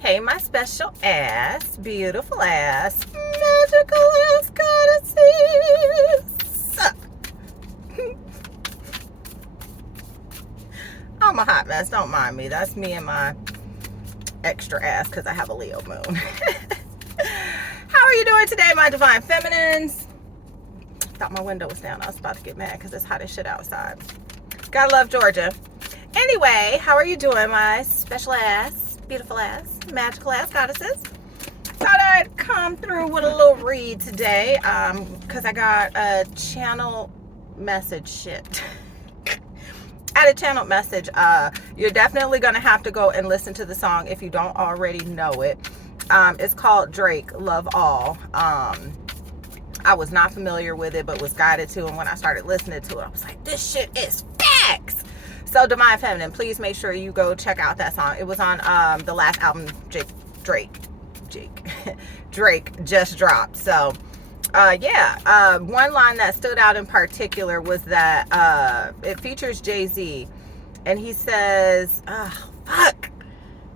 Hey, my special ass, beautiful ass, magical ass goddesses. I'm a hot mess. Don't mind me. That's me and my extra ass because I have a Leo moon. How are you doing today, my divine feminines? Thought my window was down. I was about to get mad because it's hot as shit outside. Gotta love Georgia. Anyway, how are you doing, my special ass, beautiful ass, magical ass goddesses? Thought I'd come through with a little read today because I got a channel message shit. At a channel message, you're definitely going to have to go and listen to the song if you don't already know it. It's called Drake, Love All. I was not familiar with it, but was guided to, and when I started listening to it, I was like, this shit is facts. So Divine Feminine, please make sure you go check out that song. It was on the last album Drake just dropped. So one line that stood out in particular was that it features Jay-Z, and he says,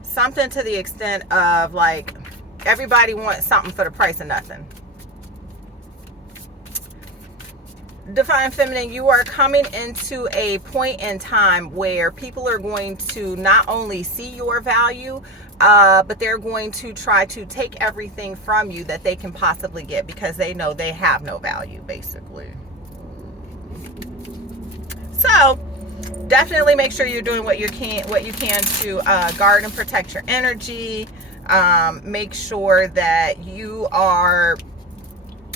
something to the extent of like, everybody wants something for the price of nothing. Divine Feminine, you are coming into a point in time where people are going to not only see your value, but they're going to try to take everything from you that they can possibly get because they know they have no value, basically. So definitely make sure you're doing what you can to guard and protect your energy. Make sure that you are,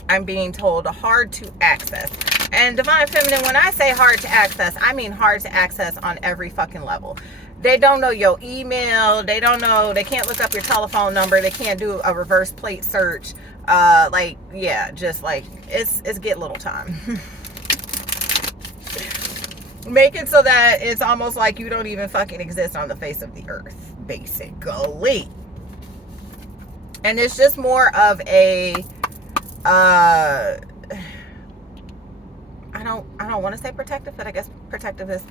I'm being told, hard to access. And Divine Feminine, when I say hard to access, I mean hard to access on every fucking level. They don't know your email. They don't know, they can't look up your telephone number. They can't do a reverse plate search. Just like, it's get little time. Make it so that it's almost like you don't even fucking exist on the face of the earth, basically. And it's just more of a, I don't want to say protective, but I guess protective is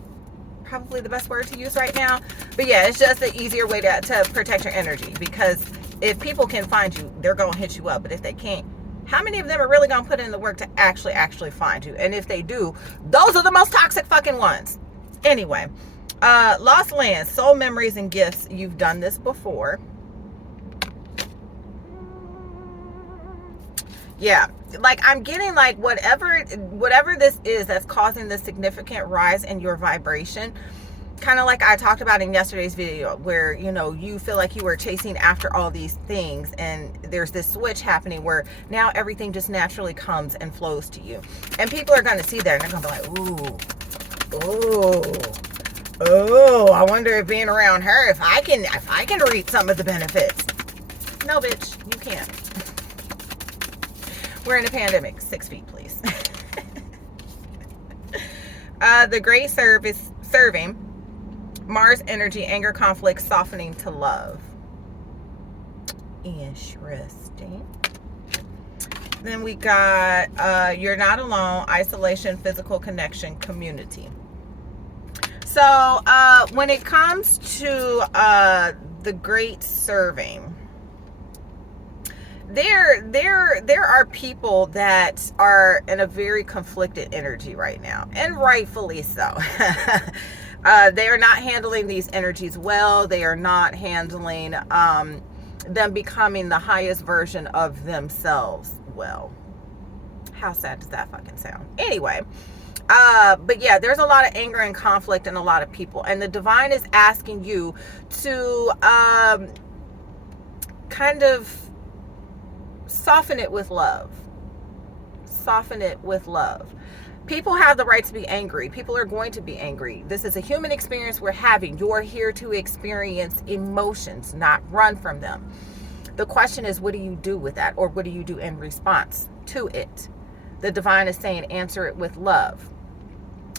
probably the best word to use right now. But yeah, it's just an easier way to protect your energy, because if people can find you, they're going to hit you up. But if they can't, how many of them are really going to put in the work to actually find you? And if they do, those are the most toxic fucking ones. Anyway, lost lands, soul memories and gifts. You've done this before. Yeah, like I'm getting like whatever this is that's causing the significant rise in your vibration, kind of like I talked about in yesterday's video, where you feel like you were chasing after all these things, and there's this switch happening where now everything just naturally comes and flows to you, and people are going to see that and they're going to be like, ooh, I wonder if being around her, if I can reap some of the benefits. No, bitch, you can't. We're in a pandemic. 6 feet, please. The great serving. Mars energy, anger, conflict, softening to love. Interesting. Then we got you're not alone, isolation, physical connection, community. So when it comes to the great serving, there are people that are in a very conflicted energy right now, and rightfully so. They are not handling these energies well. They are not handling them becoming the highest version of themselves well. How sad does that fucking sound? Anyway, but yeah, there's a lot of anger and conflict in a lot of people, and the divine is asking you to kind of soften it with love. Soften it with love. People have the right to be angry. People are going to be angry. This is a human experience we're having. You're here to experience emotions, not run from them. The question is, what do you do with that? Or what do you do in response to it? The divine is saying, answer it with love.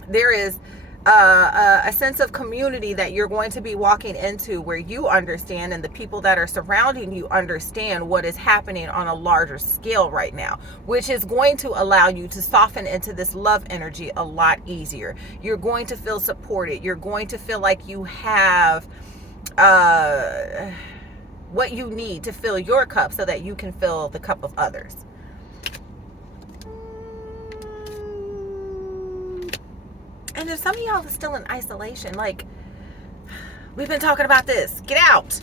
There is a sense of community that you're going to be walking into where you understand, and the people that are surrounding you understand what is happening on a larger scale right now, which is going to allow you to soften into this love energy a lot easier. You're going to feel supported. You're going to feel like you have what you need to fill your cup so that you can fill the cup of others. And if some of y'all are still in isolation, like, we've been talking about this. Get out.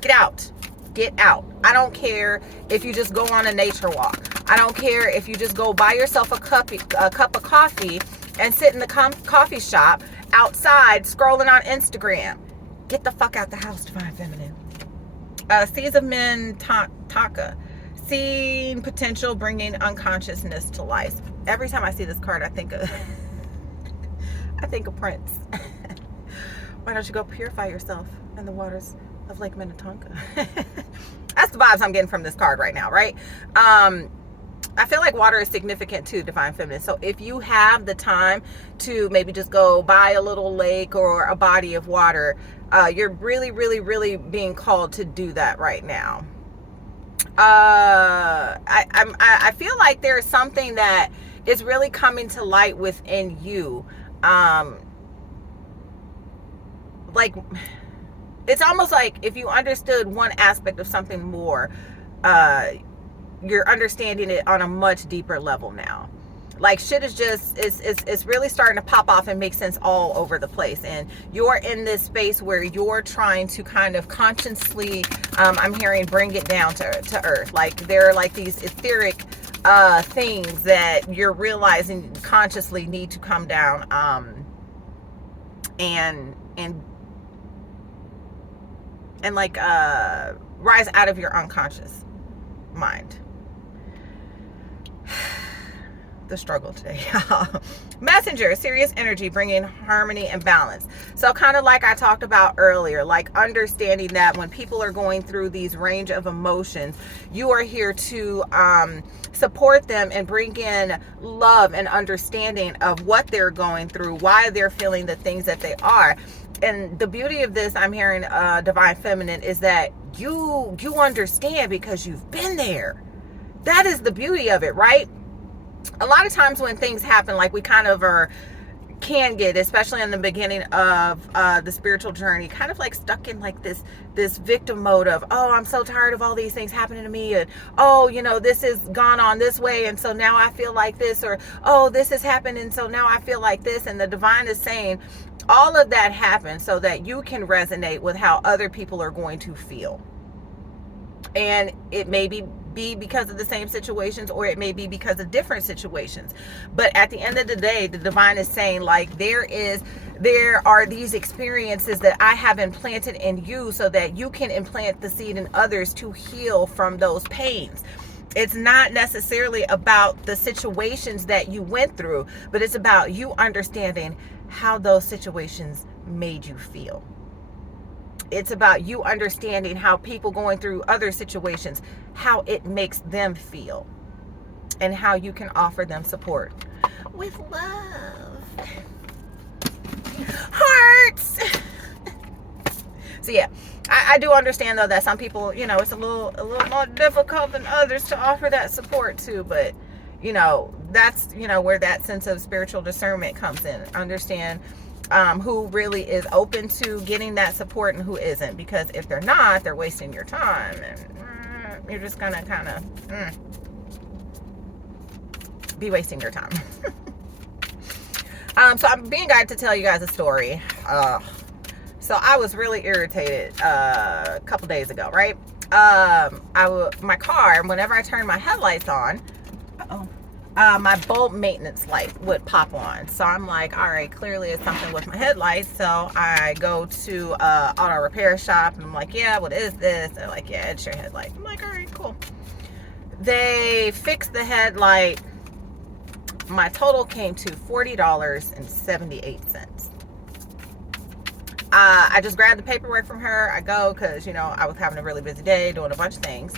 Get out. Get out. I don't care if you just go on a nature walk. I don't care if you just go buy yourself a cup of coffee and sit in the coffee shop outside scrolling on Instagram. Get the fuck out the house, Divine Feminine. Seas of Men, Taka. Seeing potential, bringing unconsciousness to life. Every time I see this card, I think of Prince. Why don't you go purify yourself in the waters of Lake Minnetonka? That's the vibes I'm getting from this card right now, right? I feel like water is significant too, Divine Feminine. So if you have the time to maybe just go by a little lake or a body of water, you're really, really, really being called to do that right now. I feel like there's something that is really coming to light within you. Like, it's almost like if you understood one aspect of something more, you're understanding it on a much deeper level now. Like, shit is just, it's really starting to pop off and make sense all over the place. And you're in this space where you're trying to kind of consciously, I'm hearing, bring it down to earth. Like, there are like these etheric things that you're realizing consciously need to come down and like rise out of your unconscious mind. The struggle today. Messenger, serious energy, bringing harmony and balance. So kind of like I talked about earlier, like understanding that when people are going through these range of emotions, you are here to support them and bring in love and understanding of what they're going through, why they're feeling the things that they are. And the beauty of this, I'm hearing, Divine Feminine, is that you understand because you've been there. That is the beauty of it, right? A lot of times when things happen, like we kind of can get, especially in the beginning of the spiritual journey, kind of like stuck in like this victim mode of, oh, I'm so tired of all these things happening to me, and oh, you know, this has gone on this way, and so now I feel like this, or oh, this has happened, and so now I feel like this. And the divine is saying all of that happened so that you can resonate with how other people are going to feel. And it may be because of the same situations, or it may be because of different situations. But at the end of the day, the divine is saying, like, there are these experiences that I have implanted in you so that you can implant the seed in others to heal from those pains. It's not necessarily about the situations that you went through, but it's about you understanding how those situations made you feel. It's about you understanding how people going through other situations, how it makes them feel, and how you can offer them support with love. Hearts. So yeah, I do understand though that some people, you know, it's a little more difficult than others to offer that support to, but you know, that's, you know, where that sense of spiritual discernment comes in. Understand who really is open to getting that support and who isn't, because if they're not, they're wasting your time, and you're just gonna kind of be wasting your time. So I'm being guided to tell you guys a story. So I was really irritated a couple days ago, right? My car, whenever I turned my headlights on, my bulb maintenance light would pop on. So I'm like, all right, clearly it's something with my headlights. So I go to auto repair shop, and I'm like, yeah, what is this? They're like, yeah, it's your headlight. I'm like, all right, cool. They fixed the headlight. My total came to $40.78. I just grabbed the paperwork from her. I go, because, you know, I was having a really busy day doing a bunch of things.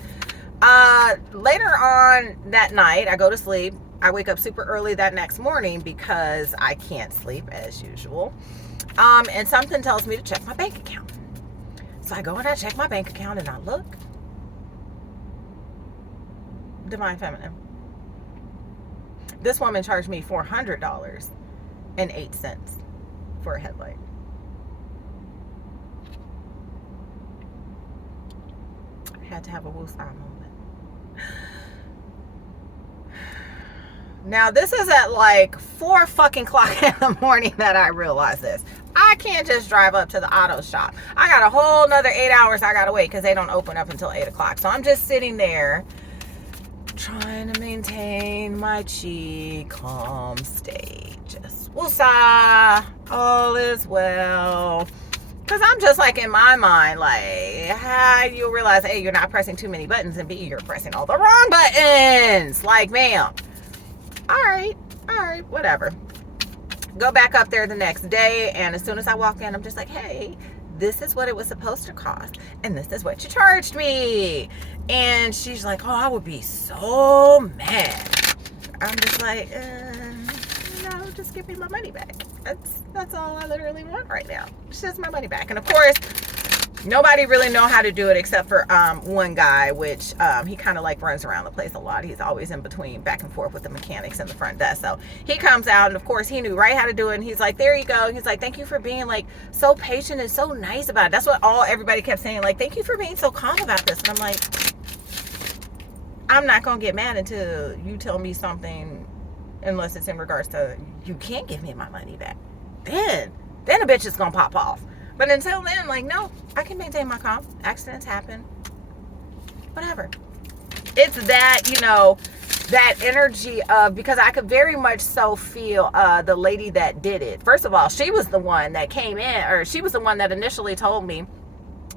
Later on that night, I go to sleep. I wake up super early that next morning because I can't sleep as usual. And something tells me to check my bank account. So I go and I check my bank account, and I look. Divine Feminine. This woman charged me $400.08 for a headlight. Had to have a woosah moment. Now, this is at like 4 fucking o'clock in the morning that I realized this. I can't just drive up to the auto shop. I got a whole nother 8 hours I gotta wait because they don't open up until 8 o'clock. So I'm just sitting there trying to maintain my chi, calm state. Just woosah, all is well. Because I'm just like in my mind, like, how you realize, A, you're not pressing too many buttons, and B, you're pressing all the wrong buttons. Like, ma'am. All right, whatever. Go back up there the next day, and as soon as I walk in, I'm just like, hey, this is what it was supposed to cost, and this is what you charged me. And she's like, oh, I would be so mad. I'm just like, no, just give me my money back. That's all I literally want right now. It's just my money back. And of course, nobody really know how to do it except for one guy, which he kind of like runs around the place a lot. He's always in between, back and forth with the mechanics in the front desk. So he comes out, and of course he knew right how to do it. And he's like, there you go. He's like, thank you for being like so patient and so nice about it. That's what everybody kept saying, like, thank you for being so calm about this. And I'm like, I'm not gonna get mad until you tell me something, unless it's in regards to you can't give me my money back. Then a bitch is gonna pop off. But until then, like, no, I can maintain my calm. Accidents happen. Whatever. It's that, that energy of, because I could very much so feel the lady that did it. First of all, she was the one that came in, or she was the one that initially told me,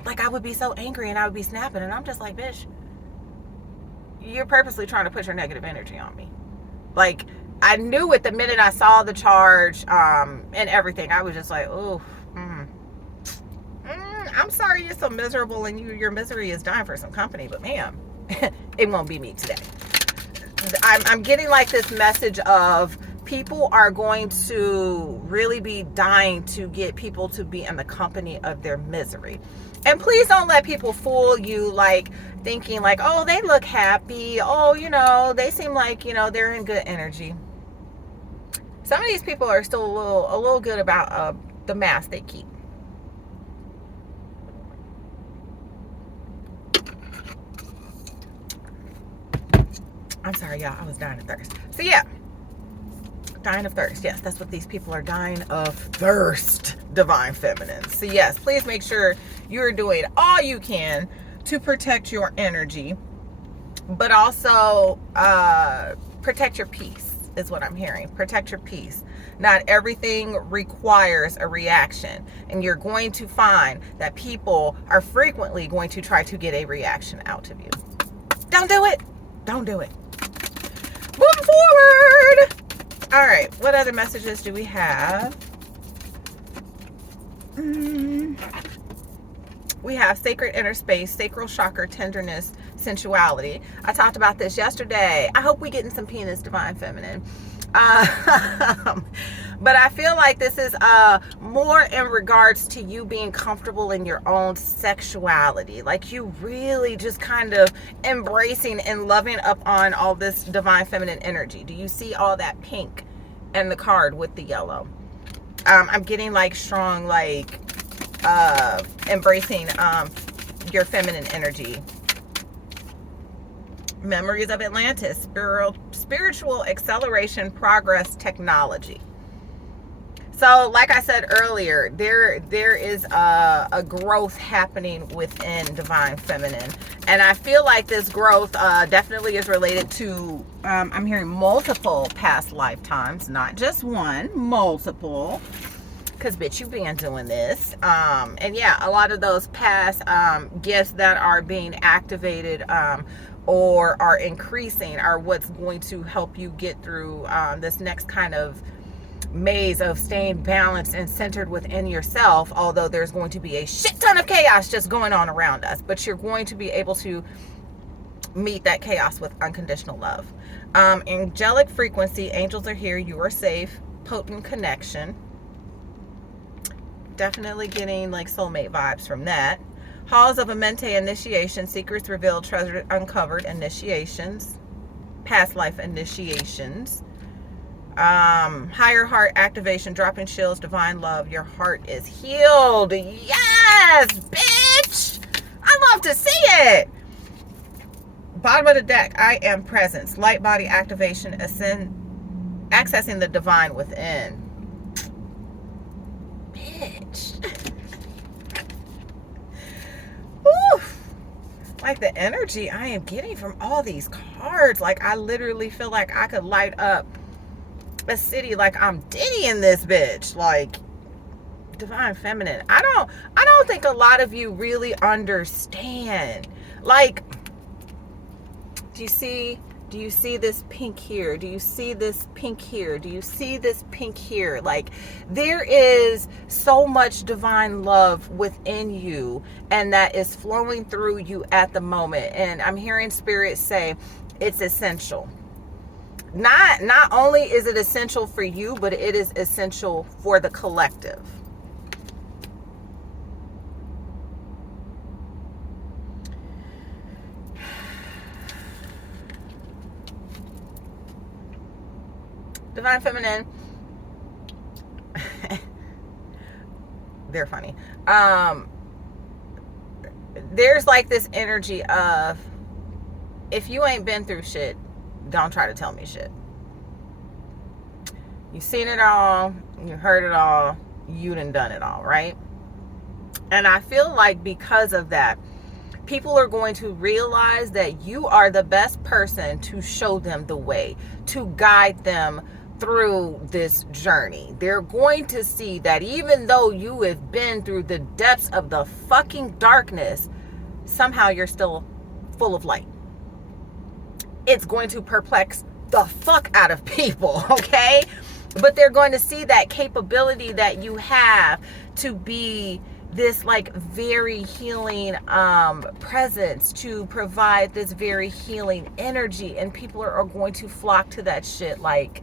like, I would be so angry and I would be snapping. And I'm just like, bitch, you're purposely trying to put your negative energy on me. Like, I knew it the minute I saw the charge and everything. I was just like, oh, I'm sorry you're so miserable and your misery is dying for some company, but ma'am, it won't be me today. I'm getting like this message of people are going to really be dying to get people to be in the company of their misery. And please don't let people fool you, like thinking like, oh, they look happy. Oh, they seem like, they're in good energy. Some of these people are still a little good about the mask they keep. I'm sorry, y'all. I was dying of thirst. So yeah, dying of thirst. Yes, that's what these people are, dying of thirst, divine feminine. So yes, please make sure you're doing all you can to protect your energy, but also protect your peace is what I'm hearing. Protect your peace. Not everything requires a reaction, and you're going to find that people are frequently going to try to get a reaction out of you. Don't do it. Don't do it. Moving forward. All right, what other messages do we have? We have sacred inner space, sacral chakra, tenderness, sensuality. I talked about this yesterday. I hope we getting some penis, divine feminine. But I feel like this is more in regards to you being comfortable in your own sexuality, like you really just kind of embracing and loving up on all this divine feminine energy. Do you see all that pink in the card with the yellow? I'm getting like strong, like embracing your feminine energy. Memories of Atlantis, spiritual acceleration, progress, technology. So like I said earlier, there is a growth happening within divine feminine, and I feel like this growth definitely is related to I'm hearing multiple past lifetimes, not just one, multiple, because bitch, you've been doing this. And yeah, a lot of those past gifts that are being activated or are increasing are what's going to help you get through this next kind of maze of staying balanced and centered within yourself, although there's going to be a shit ton of chaos just going on around us, but you're going to be able to meet that chaos with unconditional love. Angelic frequency, angels are here, you are safe, potent connection. Definitely getting like soulmate vibes from that. Halls of Amente, initiation, secrets revealed, treasure uncovered, initiations, past life initiations. Higher heart activation, dropping chills, divine love, your heart is healed. Yes, bitch, I love to see it. Bottom of the deck, I am presence, light body activation, accessing the divine within. Bitch. Woo. Like the energy I am getting from all these cards, like I literally feel like I could light up a city like I'm Diddy in this bitch. Like, divine feminine, I don't think a lot of you really understand. Like, do you see this pink here? Do you see this pink here? Do you see this pink here? Like, there is so much divine love within you, and that is flowing through you at the moment. And I'm hearing spirit say it's essential. Not only is it essential for you, but it is essential for the collective. Divine feminine, they're funny. There's like this energy of, if you ain't been through shit, don't try to tell me shit. You've seen it all, you heard it all, you done it all, right? And I feel like because of that, people are going to realize that you are the best person to show them the way, to guide them through this journey. They're going to see that even though you have been through the depths of the fucking darkness, somehow you're still full of light. It's going to perplex the fuck out of people, okay? But they're going to see that capability that you have to be this like very healing presence, to provide this very healing energy, and people are going to flock to that shit like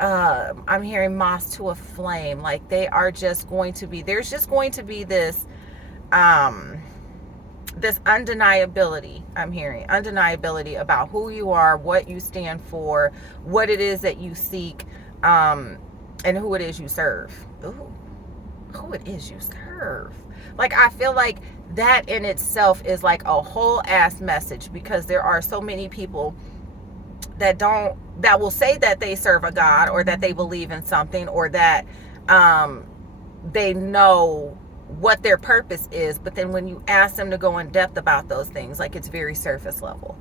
I'm hearing moths to a flame. Like, they are just going to be, there's just going to be this this undeniability. I'm hearing undeniability about who you are, what you stand for, what it is that you seek, and who it is you serve. Ooh, who it is you serve. Like, I feel like that in itself is like a whole ass message, because there are so many people that will say that they serve a God, or that they believe in something, or that they know what their purpose is, but then when you ask them to go in depth about those things, like, it's very surface level,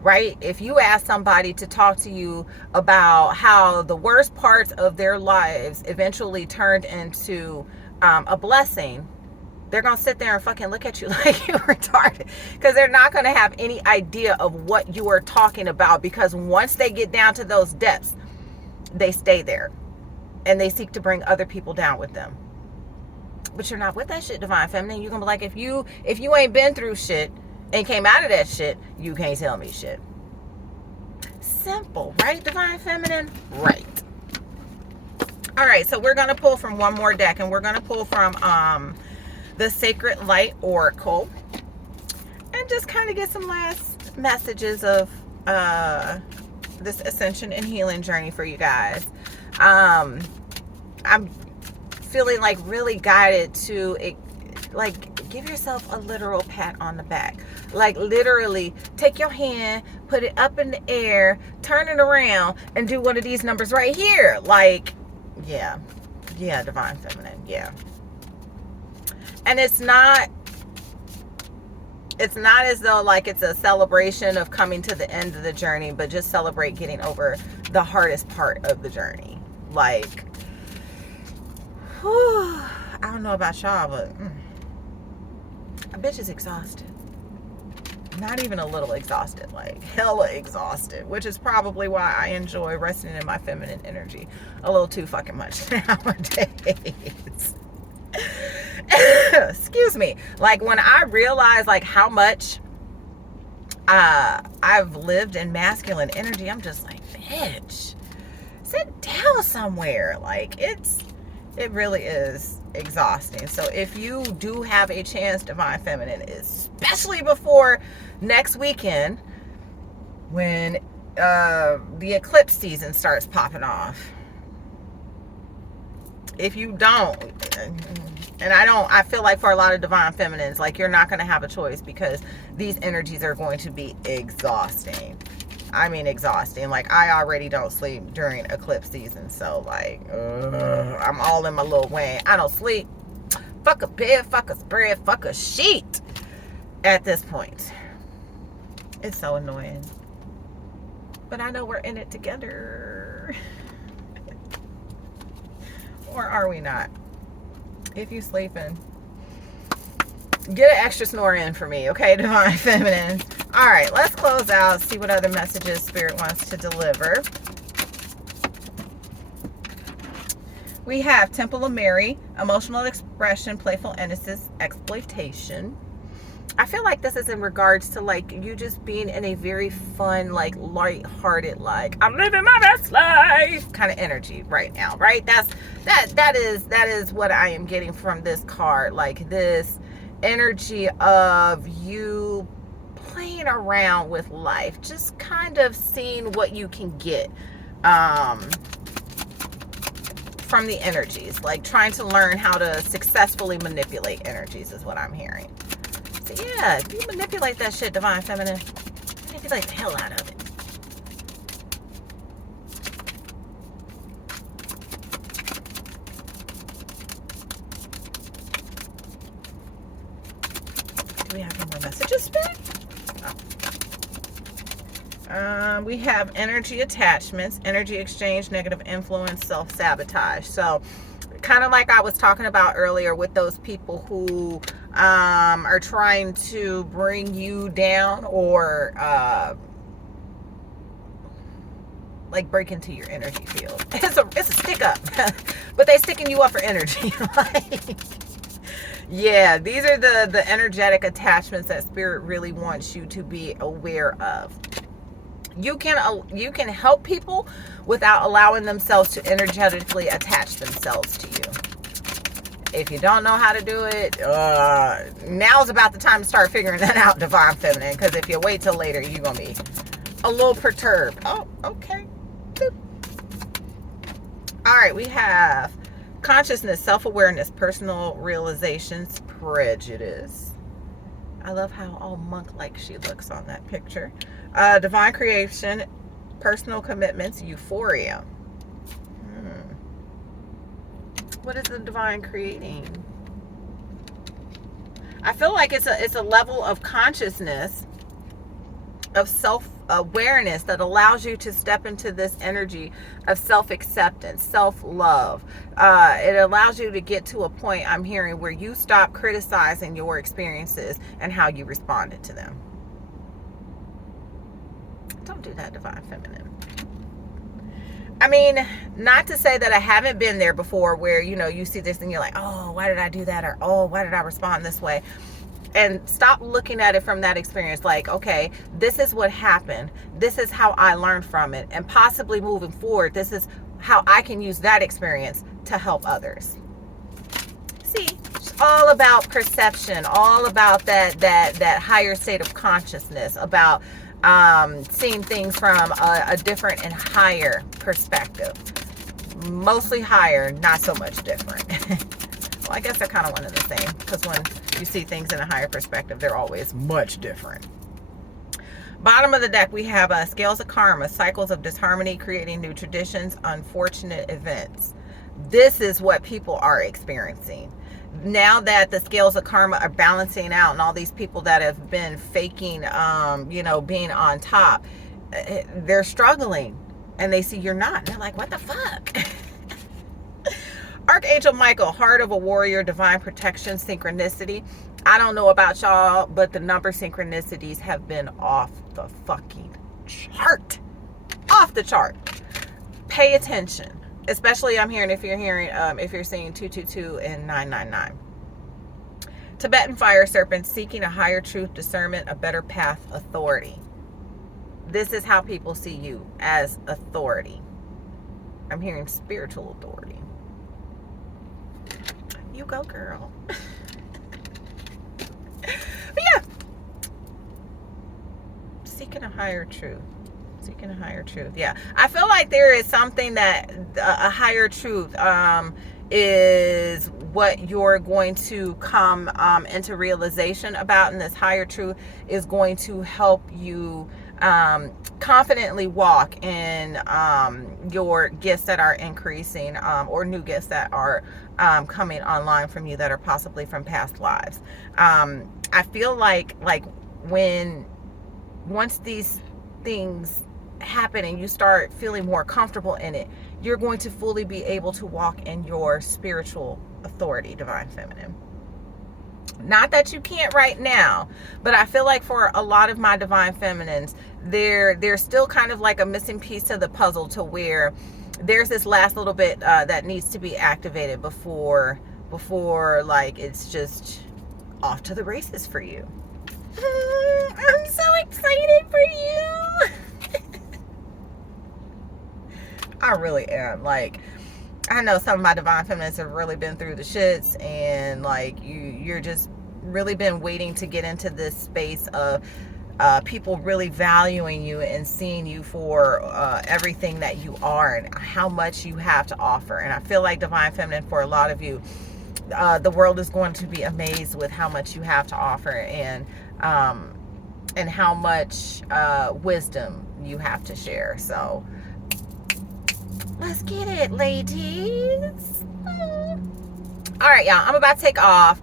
right? If you ask somebody to talk to you about how the worst parts of their lives eventually turned into a blessing, they're gonna sit there and fucking look at you like you're retarded, because they're not gonna have any idea of what you are talking about, because once they get down to those depths, they stay there and they seek to bring other people down with them. But you're not with that shit, divine feminine. You're gonna be like, if you ain't been through shit and came out of that shit, you can't tell me shit. Simple, right, divine feminine? Right. All right, so we're gonna pull from one more deck, and we're gonna pull from the Sacred Light Oracle, and just kind of get some last messages of this ascension and healing journey for you guys. I'm feeling like really guided to, like, give yourself a literal pat on the back. Like, literally take your hand, put it up in the air, turn it around, and do one of these numbers right here. Like, yeah, divine feminine, yeah. And it's not as though like it's a celebration of coming to the end of the journey, but just celebrate getting over the hardest part of the journey. Like, whew, I don't know about y'all, but a bitch is exhausted. Not even a little exhausted, like hella exhausted, which is probably why I enjoy resting in my feminine energy a little too fucking much nowadays. Excuse me. Like, when I realize like how much I've lived in masculine energy, I'm just like, bitch, sit down somewhere. Like, it really is exhausting. So if you do have a chance, divine feminine, especially before next weekend, when the eclipse season starts popping off, If you don't, and I feel like for a lot of divine feminines, like you're not going to have a choice because these energies are going to be exhausting. I mean, exhausting. Like, I already don't sleep during eclipse season. So, like, I'm all in my little way. I don't sleep. Fuck a bed, fuck a spread, fuck a sheet at this point. It's so annoying. But I know we're in it together. Or are we not? If you sleeping, get an extra snore in for me, okay, divine feminine. All right, let's close out, see what other messages Spirit wants to deliver. We have Temple of Mary, emotional expression, playful innocence, exploitation. I feel like this is in regards to like you just being in a very fun, like light-hearted, like I'm living my best life kind of energy right now, right? That is what I am getting from this card, like this energy of you playing around with life, just kind of seeing what you can get from the energies, like trying to learn how to successfully manipulate energies is what I'm hearing. So yeah, if you manipulate that shit, divine feminine, manipulate the hell out of it. Do we have any more messages, Spirit? Oh. We have energy attachments, energy exchange, negative influence, self-sabotage. So kind of like I was talking about earlier with those people who are trying to bring you down or like break into your energy field. It's a stick up, but they sticking you up for energy. Like, yeah, these are the energetic attachments that Spirit really wants you to be aware of. You can help people without allowing themselves to energetically attach themselves to you. If you don't know how to do it, now's about the time to start figuring that out, divine feminine. Because if you wait till later, you're going to be a little perturbed. Oh, okay. Boop. All right, we have consciousness, self-awareness, personal realizations, prejudice. I love how all monk-like she looks on that picture. Divine creation, personal commitments, euphoria. What is the divine creating? I feel like it's a level of consciousness, of self-awareness that allows you to step into this energy of self-acceptance, self-love. It allows you to get to a point, I'm hearing, where you stop criticizing your experiences and how you responded to them. Don't do that, divine feminine. I mean, not to say that I haven't been there before where, you know, you see this and you're like, oh, why did I do that? Or, oh, why did I respond this way? And stop looking at it from that experience. Like, okay, this is what happened. This is how I learned from it. And possibly moving forward, this is how I can use that experience to help others. See, it's all about perception, all about that higher state of consciousness, about seeing things from a different and higher perspective. Mostly higher, not so much different. Well, I guess they're kind of one and the same, because when you see things in a higher perspective, they're always much different. Bottom of the deck, we have scales of karma, cycles of disharmony, creating new traditions, unfortunate events. This is what people are experiencing. Now that the scales of karma are balancing out and all these people that have been faking, being on top, they're struggling and they see you're not. And they're like, what the fuck? Archangel Michael, heart of a warrior, divine protection, synchronicity. I don't know about y'all, but the number synchronicities have been off the fucking chart. Off the chart. Pay attention. Especially I'm hearing if you're seeing 222 and 999. Tibetan fire serpent, seeking a higher truth, discernment, a better path, authority. This is how people see you, as authority. I'm hearing spiritual authority. You go, girl. But yeah. Seeking a higher truth. Seeking a higher truth. Yeah. I feel like there is something that a higher truth is what you're going to come into realization about, and this higher truth is going to help you confidently walk in your gifts that are increasing, or new gifts that are coming online from you that are possibly from past lives. I feel like once these things happen and you start feeling more comfortable in it, you're going to fully be able to walk in your spiritual authority, Divine Feminine. Not that you can't right now, but I feel like for a lot of my Divine Feminines, there's still kind of like a missing piece to the puzzle, to where there's this last little bit that needs to be activated before like it's just off to the races for you. I'm so excited for you. I really am. Like, I know some of my Divine Feminines have really been through the shits, and like you're just really been waiting to get into this space of people really valuing you and seeing you for everything that you are and how much you have to offer. And I feel like, Divine Feminine, for a lot of you, the world is going to be amazed with how much you have to offer, and how much wisdom you have to share. So let's get it, ladies. All right, y'all, I'm about to take off.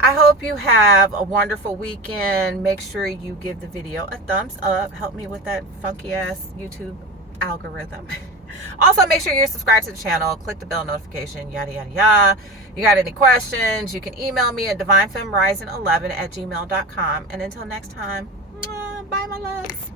I hope you have a wonderful weekend. Make sure you give the video a thumbs up. Help me with that funky ass YouTube algorithm. Also, make sure you're subscribed to the channel. Click the bell notification, yada, yada, yada. You got any questions, you can email me at divinefemrising11@gmail.com. And until next time, bye, my loves.